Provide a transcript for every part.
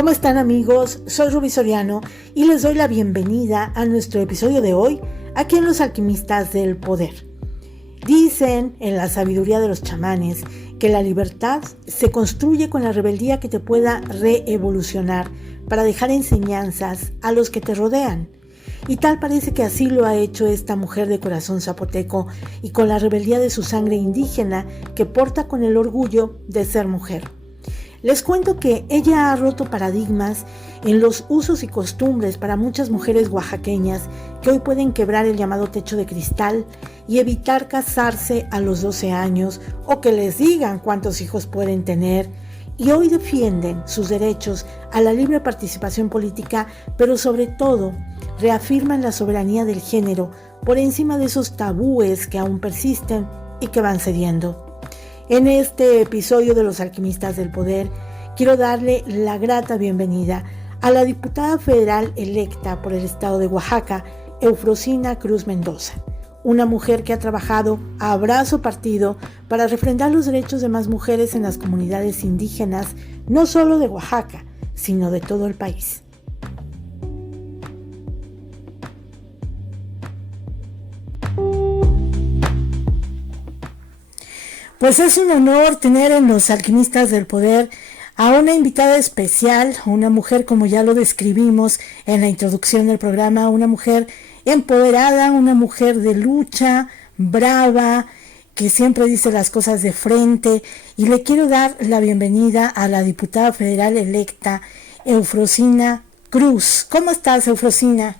¿Cómo están, amigos? Soy Rubí Soriano y les doy la bienvenida a nuestro episodio de hoy aquí en Los Alquimistas del Poder. Dicen en la sabiduría de los chamanes que la libertad se construye con la rebeldía que te pueda reevolucionar para dejar enseñanzas a los que te rodean. Y tal parece que así lo ha hecho esta mujer de corazón zapoteco y con la rebeldía de su sangre indígena que porta con el orgullo de ser mujer. Les cuento que ella ha roto paradigmas en los usos y costumbres para muchas mujeres oaxaqueñas que hoy pueden quebrar el llamado techo de cristal y evitar casarse a los 12 años o que les digan cuántos hijos pueden tener. Y hoy defienden sus derechos a la libre participación política, pero sobre todo reafirman la soberanía del género por encima de esos tabúes que aún persisten y que van cediendo. En este episodio de Los Alquimistas del Poder, quiero darle la grata bienvenida a la diputada federal electa por el estado de Oaxaca, Eufrosina Cruz Mendoza, una mujer que ha trabajado a brazo partido para refrendar los derechos de más mujeres en las comunidades indígenas, no solo de Oaxaca, sino de todo el país. Pues es un honor tener en Los Alquimistas del Poder a una invitada especial, una mujer como ya lo describimos en la introducción del programa, una mujer empoderada, una mujer de lucha, brava, que siempre dice las cosas de frente, y le quiero dar la bienvenida a la diputada federal electa, Eufrosina Cruz. ¿Cómo estás, Eufrosina?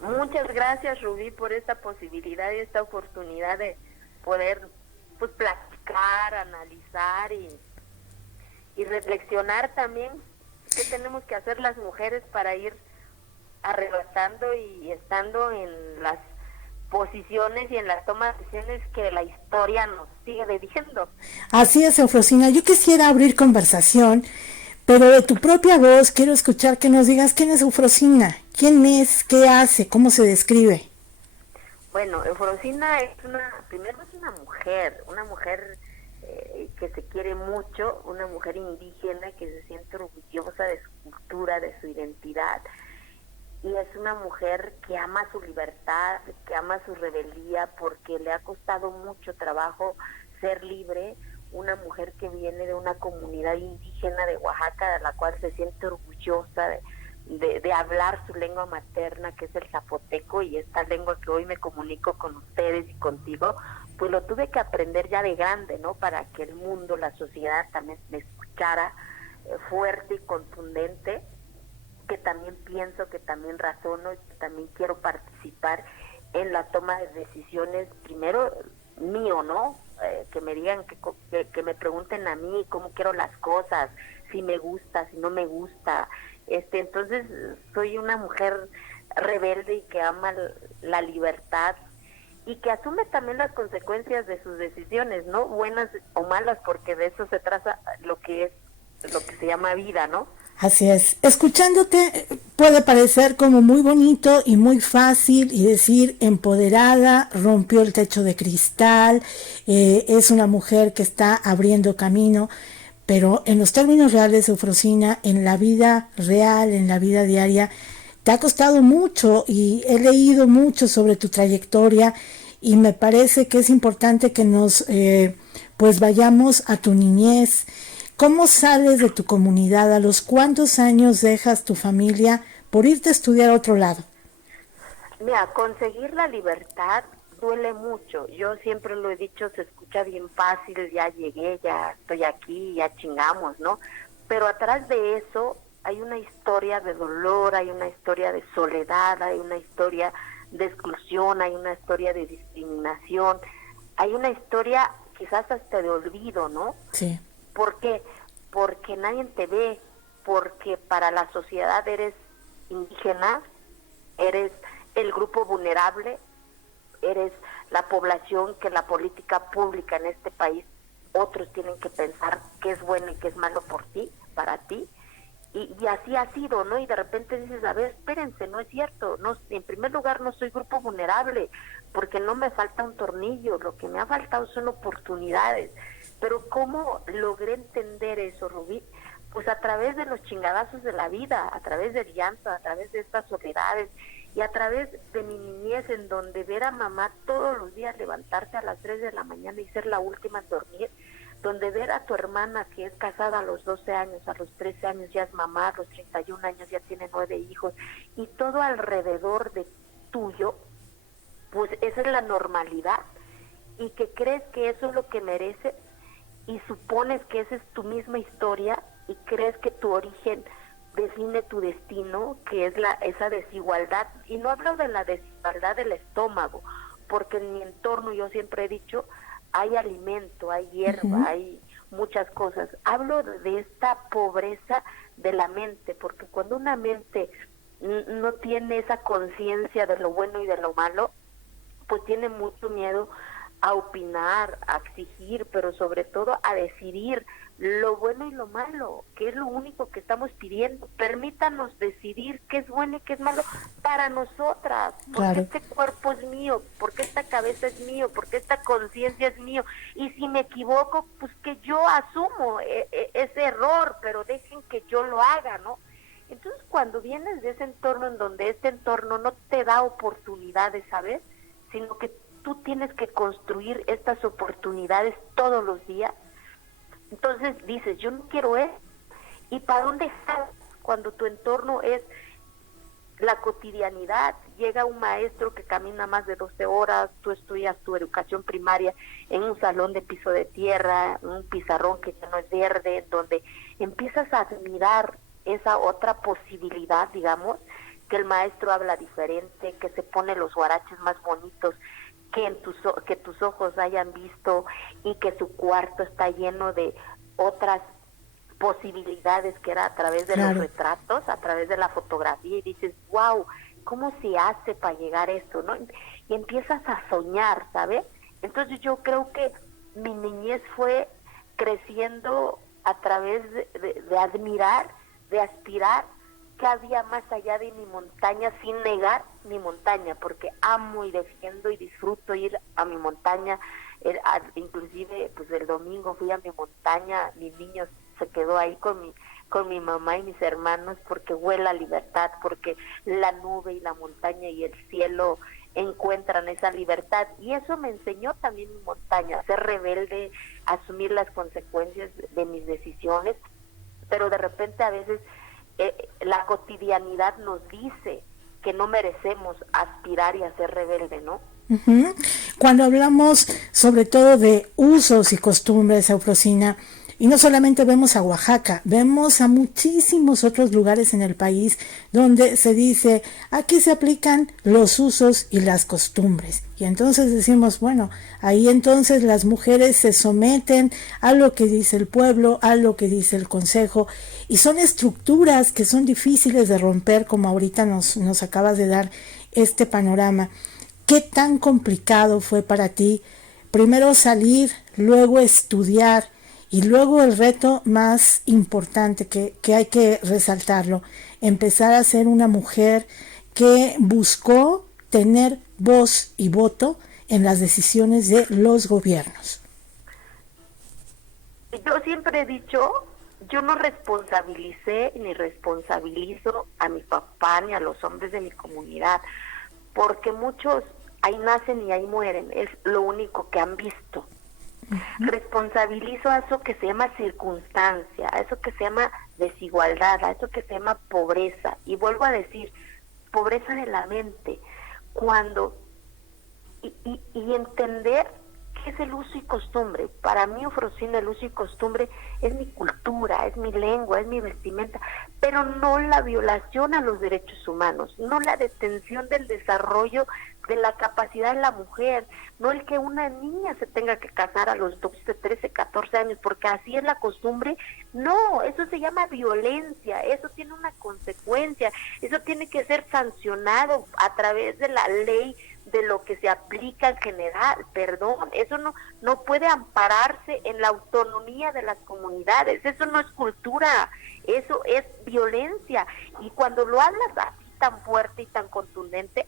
Muchas gracias, Rubí, por esta posibilidad y esta oportunidad de poder platicar, analizar y reflexionar también qué tenemos que hacer las mujeres para ir arrebatando y estando en las posiciones y en las tomas de decisiones que la historia nos sigue diciendo. Así es, Eufrosina. Yo quisiera abrir conversación, pero de tu propia voz quiero escuchar que nos digas quién es Eufrosina, quién es, qué hace, cómo se describe. Bueno, Eufrosina primero es una mujer que se quiere mucho, una mujer indígena que se siente orgullosa de su cultura, de su identidad, y es una mujer que ama su libertad, que ama su rebeldía, porque le ha costado mucho trabajo ser libre, una mujer que viene de una comunidad indígena de Oaxaca, de la cual se siente orgullosa de hablar su lengua materna, que es el zapoteco, y esta lengua que hoy me comunico con ustedes y contigo, pues lo tuve que aprender ya de grande, ¿no? Para que el mundo, la sociedad también me escuchara fuerte y contundente, que también pienso, que también razono y que también quiero participar en la toma de decisiones, primero mío, ¿no? Que me digan, que me pregunten a mí cómo quiero las cosas, si me gusta, si no me gusta. Entonces soy una mujer rebelde y que ama la libertad y que asume también las consecuencias de sus decisiones, ¿no? Buenas o malas, porque de eso se trata lo que se llama vida, ¿no? Así es. Escuchándote puede parecer como muy bonito y muy fácil y decir empoderada, rompió el techo de cristal, es una mujer que está abriendo camino, pero en los términos reales, Eufrosina, en la vida real, en la vida diaria, te ha costado mucho y he leído mucho sobre tu trayectoria y me parece que es importante que nos pues vayamos a tu niñez. ¿Cómo sales de tu comunidad? ¿A los cuántos años dejas tu familia por irte a estudiar a otro lado? Mira, conseguir la libertad duele mucho. Yo siempre lo he dicho, se escucha bien fácil, ya llegué, ya estoy aquí, ya chingamos, ¿no? Pero atrás de eso hay una historia de dolor, hay una historia de soledad, hay una historia de exclusión, hay una historia de discriminación, hay una historia quizás hasta de olvido, ¿no? Sí. ¿Por qué? Porque nadie te ve, porque para la sociedad eres indígena, eres el grupo vulnerable, eres la población que la política pública en este país otros tienen que pensar qué es bueno y qué es malo por ti, para ti, y así ha sido, ¿no? Y de repente dices, a ver, espérense, no es cierto, no, en primer lugar no soy grupo vulnerable, porque no me falta un tornillo, lo que me ha faltado son oportunidades. Pero ¿cómo logré entender eso, Rubí? pues a través de los chingadazos de la vida, a través del llanto, a través de estas soledades y a través de mi niñez, en donde ver a mamá todos los días levantarse a las 3 de la mañana y ser la última en dormir, donde ver a tu hermana que es casada a los 12 años, a los 13 años ya es mamá, a los 31 años ya tiene 9 hijos, y todo alrededor de tuyo, pues esa es la normalidad, y que crees que eso es lo que mereces, y supones que esa es tu misma historia, y crees que tu origen define tu destino, que es esa desigualdad, y no hablo de la desigualdad del estómago, porque en mi entorno, yo siempre he dicho, hay alimento, hay hierba, hay muchas cosas. Hablo de esta pobreza de la mente, porque cuando una mente no tiene esa conciencia de lo bueno y de lo malo, pues tiene mucho miedo a opinar, a exigir, pero sobre todo a decidir lo bueno y lo malo, que es lo único que estamos pidiendo. Permítanos decidir qué es bueno y qué es malo para nosotras, porque este cuerpo es mío, porque esta cabeza es mío, porque esta conciencia es mío, y si me equivoco, pues que yo asumo ese error, pero dejen que yo lo haga, ¿no? Entonces, cuando vienes de ese entorno en donde este entorno no te da oportunidades, ¿sabes?, sino que tú tienes que construir estas oportunidades todos los días, entonces dices, yo no quiero eso. ¿Y para dónde estás cuando tu entorno es la cotidianidad? Llega un maestro que camina más de 12 horas, tú estudias tu educación primaria en un salón de piso de tierra, un pizarrón que ya no es verde, donde empiezas a admirar esa otra posibilidad, digamos, que el maestro habla diferente, que se pone los huaraches más bonitos que tus ojos hayan visto, y que su cuarto está lleno de otras posibilidades, que era a través de los retratos, a través de la fotografía, y dices, wow, ¿cómo se hace para llegar a esto, no? Y empiezas a soñar, ¿sabes? Entonces yo creo que mi niñez fue creciendo a través de admirar, de aspirar que había más allá de mi montaña, sin negar mi montaña, porque amo y defiendo y disfruto ir a mi montaña. Inclusive pues el domingo fui a mi montaña, mi niño se quedó ahí con mi mamá y mis hermanos, porque huele a libertad, porque la nube y la montaña y el cielo encuentran esa libertad, y eso me enseñó también mi montaña, ser rebelde, asumir las consecuencias de mis decisiones, pero de repente a veces la cotidianidad nos dice que no merecemos aspirar y a ser rebelde, ¿no? Cuando hablamos sobre todo de usos y costumbres, Eufrosina, y no solamente vemos a Oaxaca, vemos a muchísimos otros lugares en el país donde se dice, aquí se aplican los usos y las costumbres. Y entonces decimos, bueno, ahí entonces las mujeres se someten a lo que dice el pueblo, a lo que dice el consejo, y son estructuras que son difíciles de romper, como ahorita nos acabas de dar este panorama. ¿Qué tan complicado fue para ti primero salir, luego estudiar, y luego el reto más importante que hay que resaltarlo, empezar a ser una mujer que buscó tener voz y voto en las decisiones de los gobiernos? Yo siempre he dicho, yo no responsabilicé ni responsabilizo a mi papá ni a los hombres de mi comunidad, porque muchos ahí nacen y ahí mueren, es lo único que han visto. Responsabilizo a eso que se llama circunstancia, a eso que se llama desigualdad, a eso que se llama pobreza, y vuelvo a decir, pobreza de la mente, cuando y entender qué es el uso y costumbre. Para mí, Eufrosina, el uso y costumbre es mi cultura, es mi lengua, es mi vestimenta, pero no la violación a los derechos humanos, no la detención del desarrollo de la capacidad de la mujer, no el que una niña se tenga que casar a los 12, 13, 14 años, porque así es la costumbre. No, eso se llama violencia, eso tiene una consecuencia, eso tiene que ser sancionado a través de la ley, de lo que se aplica en general, perdón, eso no puede ampararse en la autonomía de las comunidades, eso no es cultura, eso es violencia, y cuando lo hablas así tan fuerte y tan contundente,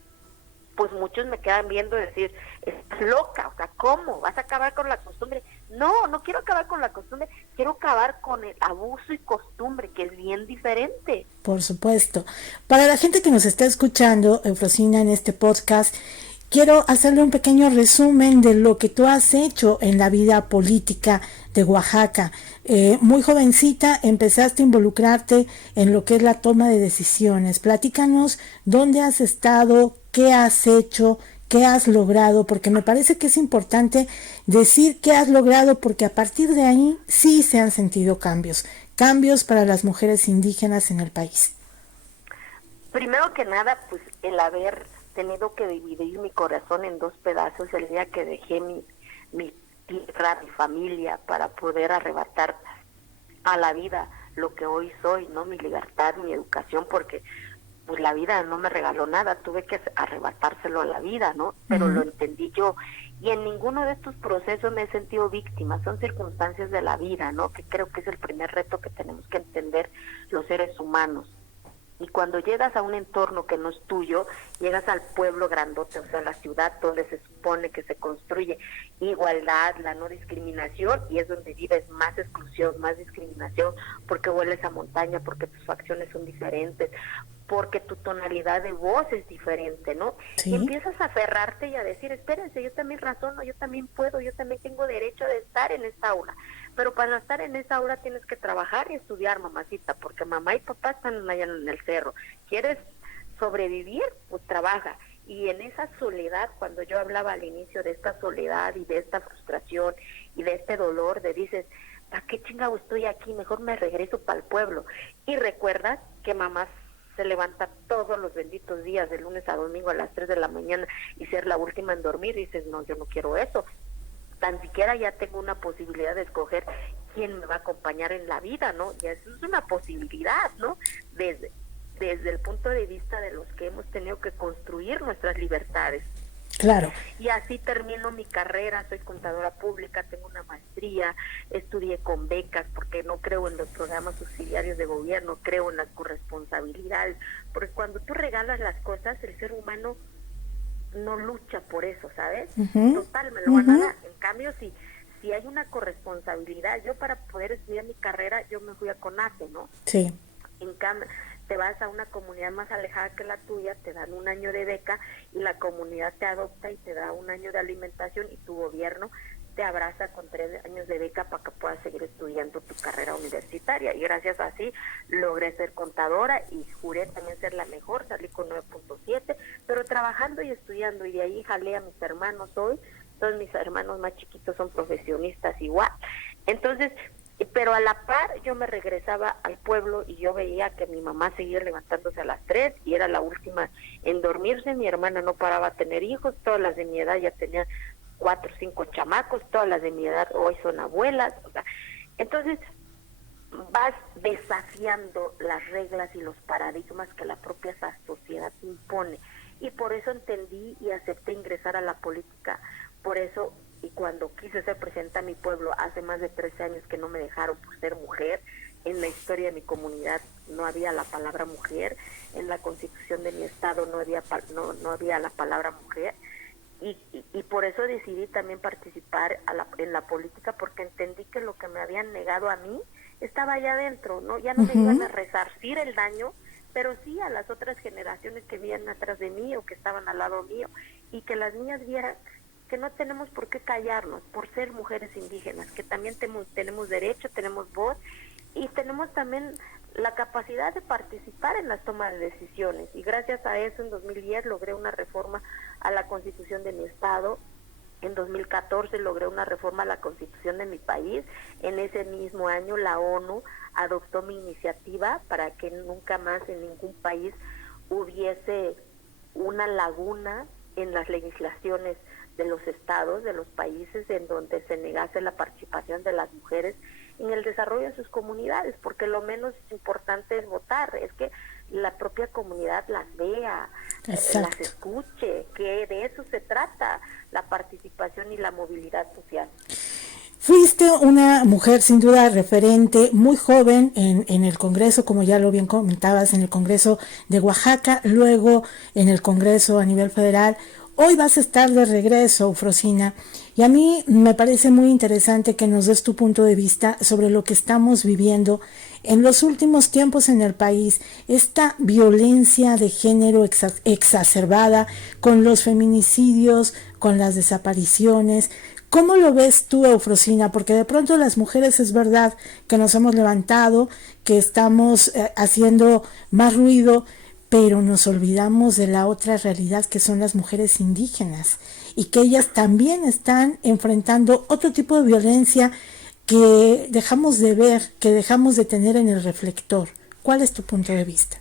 pues muchos me quedan viendo y decir, estás loca, o sea, ¿cómo? ¿Vas a acabar con la costumbre? No quiero acabar con la costumbre, quiero acabar con el abuso y costumbre, que es bien diferente. Por supuesto. Para la gente que nos está escuchando, Eufrosina, en este podcast, quiero hacerle un pequeño resumen de lo que tú has hecho en la vida política de Oaxaca. Muy jovencita empezaste a involucrarte en lo que es la toma de decisiones. Platícanos dónde has estado, qué has hecho, qué has logrado, porque me parece que es importante decir qué has logrado, porque a partir de ahí sí se han sentido cambios para las mujeres indígenas en el país. Primero que nada, pues el haber tenido que dividir mi corazón en dos pedazos el día que dejé mi tierra, mi familia, para poder arrebatar a la vida lo que hoy soy, ¿no? Mi libertad, mi educación, porque pues la vida no me regaló nada, tuve que arrebatárselo a la vida, ¿no? Pero lo entendí yo. Y en ninguno de estos procesos me he sentido víctima, son circunstancias de la vida, ¿no? Que creo que es el primer reto que tenemos que entender los seres humanos. Y cuando llegas a un entorno que no es tuyo, llegas al pueblo grandote, o sea, la ciudad donde se supone que se construye igualdad, la no discriminación, y es donde vives más exclusión, más discriminación, porque hueles a montaña, porque tus facciones son diferentes, porque tu tonalidad de voz es diferente, ¿no? ¿Sí? Y empiezas a aferrarte y a decir, espérense, yo también razono, yo también puedo, yo también tengo derecho de estar en esta aula. Pero para estar en esa aula tienes que trabajar y estudiar, mamacita, porque mamá y papá están allá en el cerro. ¿Quieres sobrevivir? Pues trabaja. Y en esa soledad, cuando yo hablaba al inicio de esta soledad y de esta frustración y de este dolor, de dices, ¿para qué chingado estoy aquí? Mejor me regreso para el pueblo. Y recuerdas que mamá se levanta todos los benditos días, de lunes a domingo a las 3 de la mañana, y ser la última en dormir, y dices, no, yo no quiero eso. Tan siquiera ya tengo una posibilidad de escoger quién me va a acompañar en la vida, ¿no? Ya eso es una posibilidad, ¿no? Desde el punto de vista de los que hemos tenido que construir nuestras libertades. Claro. Y así termino mi carrera, soy contadora pública, tengo una maestría, estudié con becas porque no creo en los programas subsidiarios de gobierno, creo en las corresponsabilidades, porque cuando tú regalas las cosas, el ser humano no lucha por eso, ¿sabes? Total, me lo van a dar. En cambio, si hay una corresponsabilidad, yo para poder estudiar mi carrera, yo me fui a CONACE, ¿no? Sí. En cambio, te vas a una comunidad más alejada que la tuya, te dan un año de beca y la comunidad te adopta y te da un año de alimentación y tu gobierno te abraza con 3 años de beca para que puedas seguir estudiando tu carrera universitaria. Y gracias a así logré ser contadora y juré también ser la mejor, salí con 9.7, pero trabajando y estudiando, y de ahí jalé a mis hermanos hoy. Todos mis hermanos más chiquitos son profesionistas igual. Entonces, pero a la par yo me regresaba al pueblo y yo veía que mi mamá seguía levantándose a las 3 y era la última en dormirse. Mi hermana no paraba a tener hijos, todas las de mi edad ya tenían 4 o 5 chamacos, todas las de mi edad hoy son abuelas. O sea, entonces vas desafiando las reglas y los paradigmas que la propia sociedad impone. Y por eso entendí y acepté ingresar a la política. Por eso, y cuando quise ser presidenta a mi pueblo, hace más de 13 años que no me dejaron por ser mujer, en la historia de mi comunidad no había la palabra mujer, en la constitución de mi estado no había la palabra mujer, y por eso decidí también participar en la política, porque entendí que lo que me habían negado a mí estaba allá adentro, ¿no? Ya no me iban a resarcir el daño, pero sí a las otras generaciones que vienen atrás de mí o que estaban al lado mío, y que las niñas vieran que no tenemos por qué callarnos por ser mujeres indígenas, que también tenemos derecho, tenemos voz y tenemos también la capacidad de participar en las tomas de decisiones. Y gracias a eso en 2010 logré una reforma a la Constitución de mi estado. En 2014 logré una reforma a la Constitución de mi país. En ese mismo año la ONU adoptó mi iniciativa para que nunca más en ningún país hubiese una laguna en las legislaciones de los estados, de los países, en donde se negase la participación de las mujeres en el desarrollo de sus comunidades, porque lo menos importante es votar, es que la propia comunidad las vea, las escuche, que de eso se trata, la participación y la movilidad social. Fuiste una mujer sin duda referente, muy joven en el Congreso, como ya lo bien comentabas, en el Congreso de Oaxaca, luego en el Congreso a nivel federal. Hoy vas a estar de regreso, Eufrosina, y a mí me parece muy interesante que nos des tu punto de vista sobre lo que estamos viviendo en los últimos tiempos en el país, esta violencia de género exacerbada con los feminicidios, con las desapariciones. ¿Cómo lo ves tú, Eufrosina? Porque de pronto las mujeres es verdad que nos hemos levantado, que estamos haciendo más ruido, pero nos olvidamos de la otra realidad que son las mujeres indígenas y que ellas también están enfrentando otro tipo de violencia que dejamos de ver, que dejamos de tener en el reflector. ¿Cuál es tu punto de vista?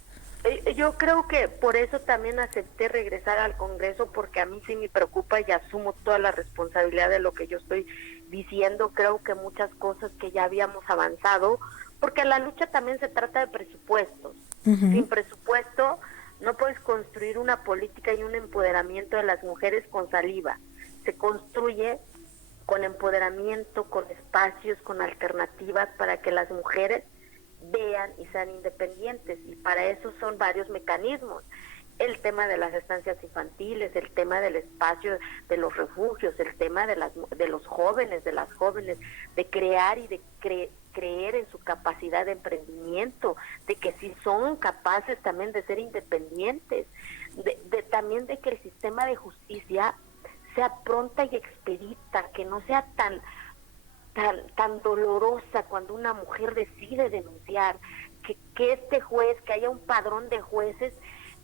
Yo creo que por eso también acepté regresar al Congreso, porque a mí sí me preocupa y asumo toda la responsabilidad de lo que yo estoy diciendo. Creo que muchas cosas que ya habíamos avanzado, porque la lucha también se trata de presupuestos. Sin presupuesto no puedes construir una política y un empoderamiento de las mujeres con saliva. Se construye con empoderamiento, con espacios, con alternativas para que las mujeres vean y sean independientes, y para eso son varios mecanismos. El tema de las estancias infantiles, el tema del espacio de los refugios, el tema de los jóvenes, de las jóvenes, de crear y de creer en su capacidad de emprendimiento, de que sí son capaces también de ser independientes, también de que el sistema de justicia sea pronta y expedita, que no sea tan dolorosa cuando una mujer decide denunciar, que este juez, que haya un padrón de jueces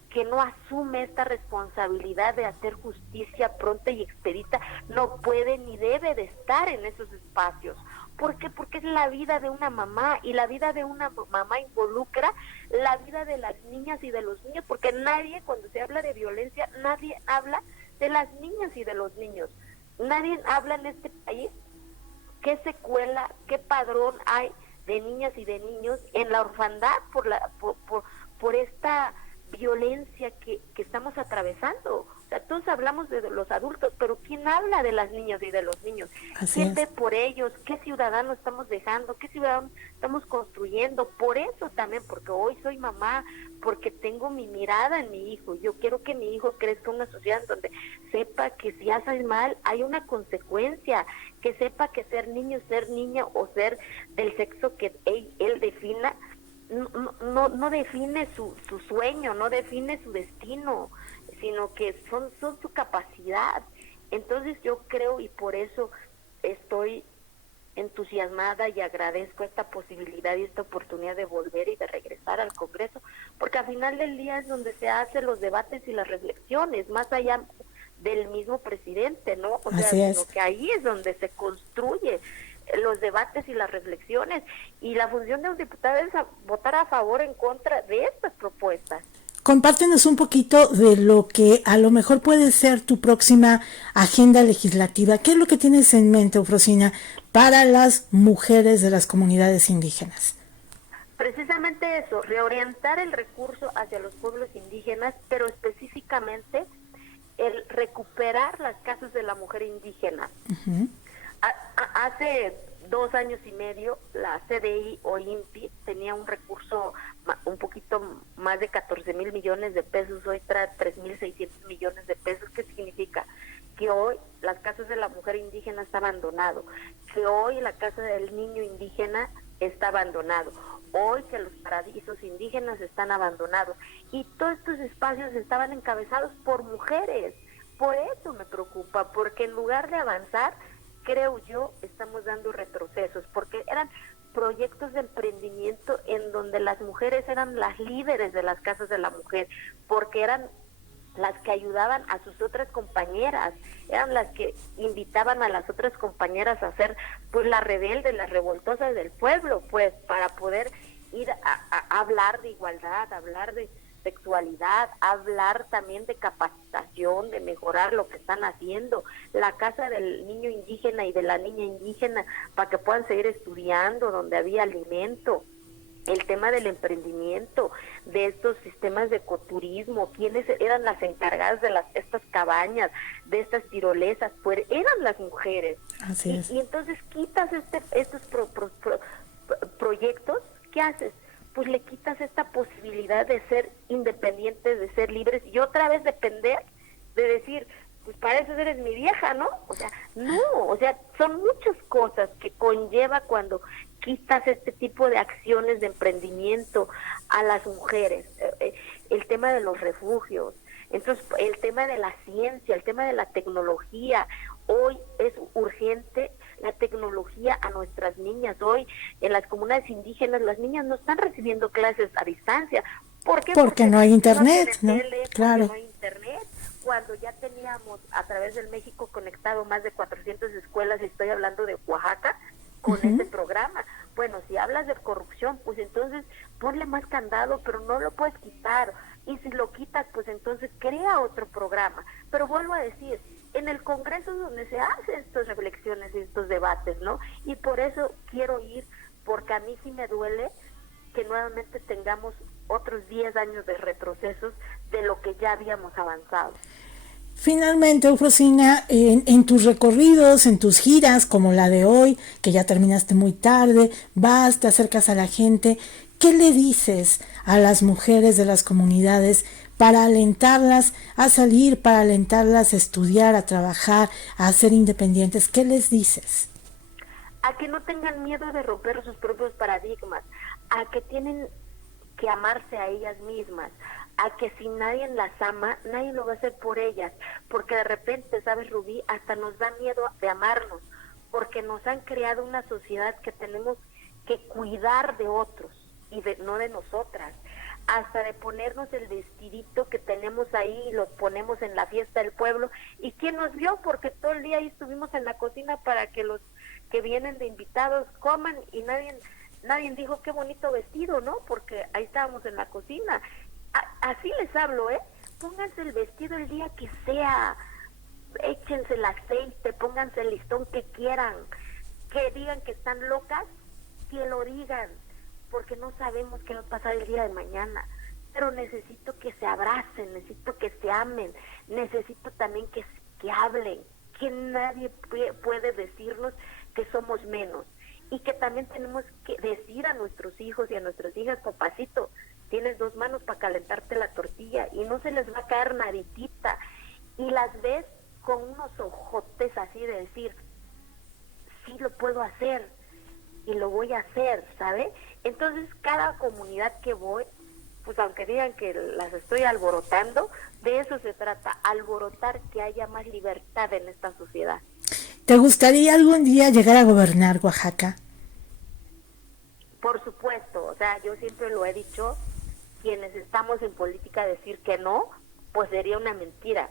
que no asume esta responsabilidad de hacer justicia pronta y expedita, no puede ni debe de estar en esos espacios. ¿Por qué? Porque es la vida de una mamá, y la vida de una mamá involucra la vida de las niñas y de los niños, porque nadie, cuando se habla de violencia, nadie habla de las niñas y de los niños. Nadie habla en este país qué secuela, qué padrón hay de niñas y de niños en la orfandad por esta violencia que estamos atravesando. O sea, todos hablamos de los adultos, pero ¿quién habla de las niñas y de los niños? ¿Quién ve por ellos? ¿Qué ciudadanos estamos dejando? ¿Qué ciudadanos estamos construyendo? Por eso también, porque hoy soy mamá, porque tengo mi mirada en mi hijo. Yo quiero que mi hijo crezca en una sociedad donde sepa que si hace mal hay una consecuencia, que sepa que ser niño, ser niña o ser del sexo que él defina no define su sueño, no define su destino, sino que son su capacidad. Entonces yo creo, y por eso estoy entusiasmada y agradezco esta posibilidad y esta oportunidad de volver y de regresar al Congreso, porque al final del día es donde se hacen los debates y las reflexiones, más allá del mismo presidente, ¿no? O sea, sino que ahí es donde se construye los debates y las reflexiones, y la función de un diputado es votar a favor o en contra de estas propuestas. Compártenos un poquito de lo que a lo mejor puede ser tu próxima agenda legislativa. ¿Qué es lo que tienes en mente, Eufrosina, para las mujeres de las comunidades indígenas? Precisamente eso, reorientar el recurso hacia los pueblos indígenas, pero específicamente el recuperar las casas de la mujer indígena. Hace 2 años y medio la CDI o INPI tenía un recurso un poquito más de 14,000 millones de pesos, hoy trae 3,600 millones de pesos. ¿Qué significa? Que hoy las casas de la mujer indígena está abandonado, que hoy la casa del niño indígena está abandonado, hoy que los paraísos indígenas están abandonados, y todos estos espacios estaban encabezados por mujeres. Por eso me preocupa, porque en lugar de avanzar, creo yo, estamos dando retrocesos, porque eran proyectos de emprendimiento en donde las mujeres eran las líderes de las casas de la mujer, porque eran las que ayudaban a sus otras compañeras, eran las que invitaban a las otras compañeras a ser pues las rebeldes, las revoltosas del pueblo, pues para poder ir a hablar de igualdad, hablar de sexualidad, hablar también de capacitación, de mejorar lo que están haciendo, la casa del niño indígena y de la niña indígena para que puedan seguir estudiando, donde había alimento, el tema del emprendimiento, de estos sistemas de ecoturismo, quiénes eran las encargadas de estas cabañas, de estas tirolesas, pues eran las mujeres. Así es. Y entonces quitas estos proyectos, ¿qué haces? Pues le quitas esta posibilidad de ser independientes, de ser libres, y otra vez depender de decir, pues para eso eres mi vieja, ¿no? O sea, no, o sea, son muchas cosas que conlleva cuando quitas este tipo de acciones de emprendimiento a las mujeres. El tema de los refugios, entonces el tema de la ciencia, el tema de la tecnología. Hoy es urgente la tecnología a nuestras niñas. Hoy en las comunidades indígenas las niñas no están recibiendo clases a distancia. ¿Por qué? Porque no hay internet, no ¿no? tienen tele, Claro. no hay internet. Cuando ya teníamos a través del México conectado más de 400 escuelas, y estoy hablando de Oaxaca, con este programa. Bueno, si hablas de corrupción, pues entonces ponle más candado, pero no lo puedes quitar. Y si lo quitas, pues entonces crea otro programa. Pero vuelvo a decir, en el Congreso es donde se hacen estas reflexiones y estos debates, ¿no? Y por eso quiero ir, porque a mí sí me duele que nuevamente tengamos otros 10 años de retrocesos de lo que ya habíamos avanzado. Finalmente, Eufrosina, en tus recorridos, en tus giras, como la de hoy, que ya terminaste muy tarde, vas, te acercas a la gente, ¿qué le dices a las mujeres de las comunidades para alentarlas a salir, para alentarlas a estudiar, a trabajar, a ser independientes? ¿Qué les dices? A que no tengan miedo de romper sus propios paradigmas, a que tienen que amarse a ellas mismas, a que si nadie las ama, nadie lo va a hacer por ellas, porque de repente, ¿sabes, Rubí? Hasta nos da miedo de amarnos, porque nos han creado una sociedad que tenemos que cuidar de otros y no de nosotras, hasta de ponernos el vestidito que tenemos ahí y lo ponemos en la fiesta del pueblo. ¿Y quién nos vio? Porque todo el día ahí estuvimos en la cocina para que los que vienen de invitados coman y nadie dijo qué bonito vestido, ¿no? Porque ahí estábamos en la cocina. Así les hablo, pónganse el vestido el día que sea, échense el aceite, pónganse el listón que quieran, que digan que están locas, que lo digan, porque no sabemos qué va a pasar el día de mañana. Pero necesito que se abracen, necesito que se amen, necesito también que hablen, que nadie puede decirnos que somos menos. Y que también tenemos que decir a nuestros hijos y a nuestras hijas, papacito, tienes 2 manos para calentarte la tortilla y no se les va a caer naditita. Y las ves con unos ojotes así de decir, sí lo puedo hacer y lo voy a hacer, ¿sabe? Entonces cada comunidad que voy, pues aunque digan que las estoy alborotando, de eso se trata, alborotar que haya más libertad en esta sociedad. ¿Te gustaría algún día llegar a gobernar Oaxaca? Por supuesto, o sea, yo siempre lo he dicho, quienes estamos en política decir que no, pues sería una mentira.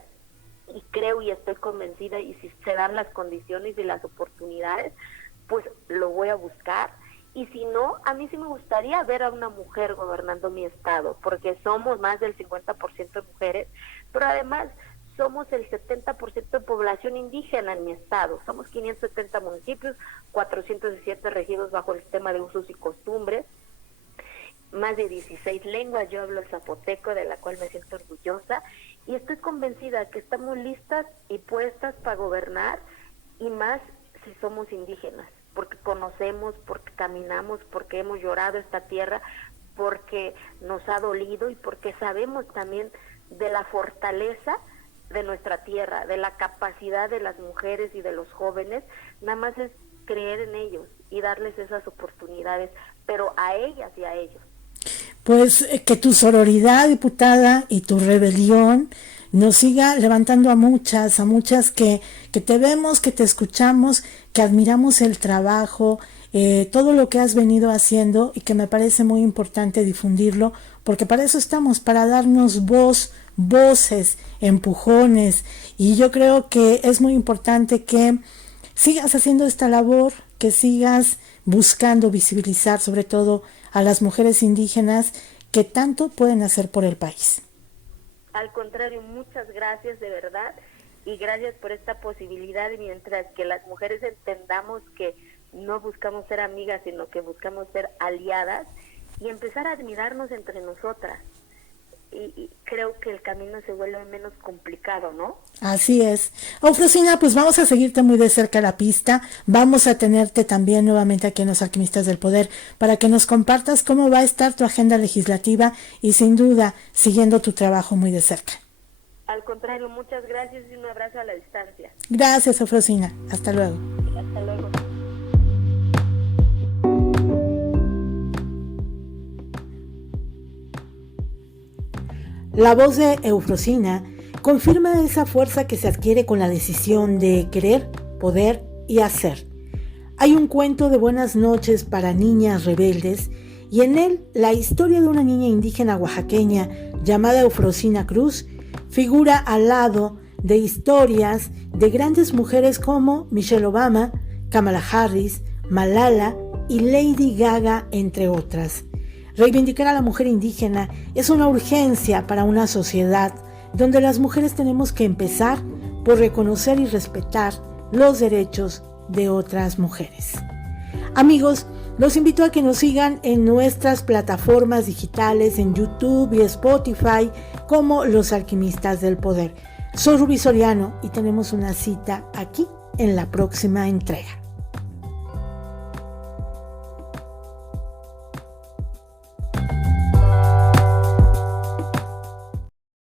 Y creo y estoy convencida, y si se dan las condiciones y las oportunidades, pues lo voy a buscar. Y si no, a mí sí me gustaría ver a una mujer gobernando mi estado, porque somos más del 50% de mujeres, pero además somos el 70% de población indígena en mi estado. Somos 570 municipios, 417 regidos bajo el sistema de usos y costumbres, más de 16 lenguas. Yo hablo el zapoteco, de la cual me siento orgullosa, y estoy convencida que estamos listas y puestas para gobernar, y más si somos indígenas, porque conocemos, porque caminamos, porque hemos llorado esta tierra, porque nos ha dolido y porque sabemos también de la fortaleza de nuestra tierra, de la capacidad de las mujeres y de los jóvenes. Nada más es creer en ellos y darles esas oportunidades, pero a ellas y a ellos. Pues que tu sororidad, diputada, y tu rebelión nos siga levantando a muchas que te vemos, que te escuchamos, que admiramos el trabajo, todo lo que has venido haciendo, y que me parece muy importante difundirlo, porque para eso estamos, para darnos voces, empujones, y yo creo que es muy importante que sigas haciendo esta labor, que sigas buscando visibilizar sobre todo a las mujeres indígenas que tanto pueden hacer por el país. Al contrario, muchas gracias de verdad, y gracias por esta posibilidad. Y mientras que las mujeres entendamos que no buscamos ser amigas, sino que buscamos ser aliadas y empezar a admirarnos entre nosotras, y creo que el camino se vuelve menos complicado, ¿no? Así es. Eufrosina, pues vamos a seguirte muy de cerca la pista, vamos a tenerte también nuevamente aquí en Los Alquimistas del Poder para que nos compartas cómo va a estar tu agenda legislativa y sin duda siguiendo tu trabajo muy de cerca. Al contrario, muchas gracias y un abrazo a la distancia. Gracias, Eufrosina. Hasta luego. Hasta luego. La voz de Eufrosina confirma esa fuerza que se adquiere con la decisión de querer, poder y hacer. Hay un cuento de buenas noches para niñas rebeldes y en él la historia de una niña indígena oaxaqueña llamada Eufrosina Cruz figura al lado de historias de grandes mujeres como Michelle Obama, Kamala Harris, Malala y Lady Gaga, entre otras. Reivindicar a la mujer indígena es una urgencia para una sociedad donde las mujeres tenemos que empezar por reconocer y respetar los derechos de otras mujeres. Amigos, los invito a que nos sigan en nuestras plataformas digitales en YouTube y Spotify como Los Alquimistas del Poder. Soy Rubí Soriano y tenemos una cita aquí en la próxima entrega.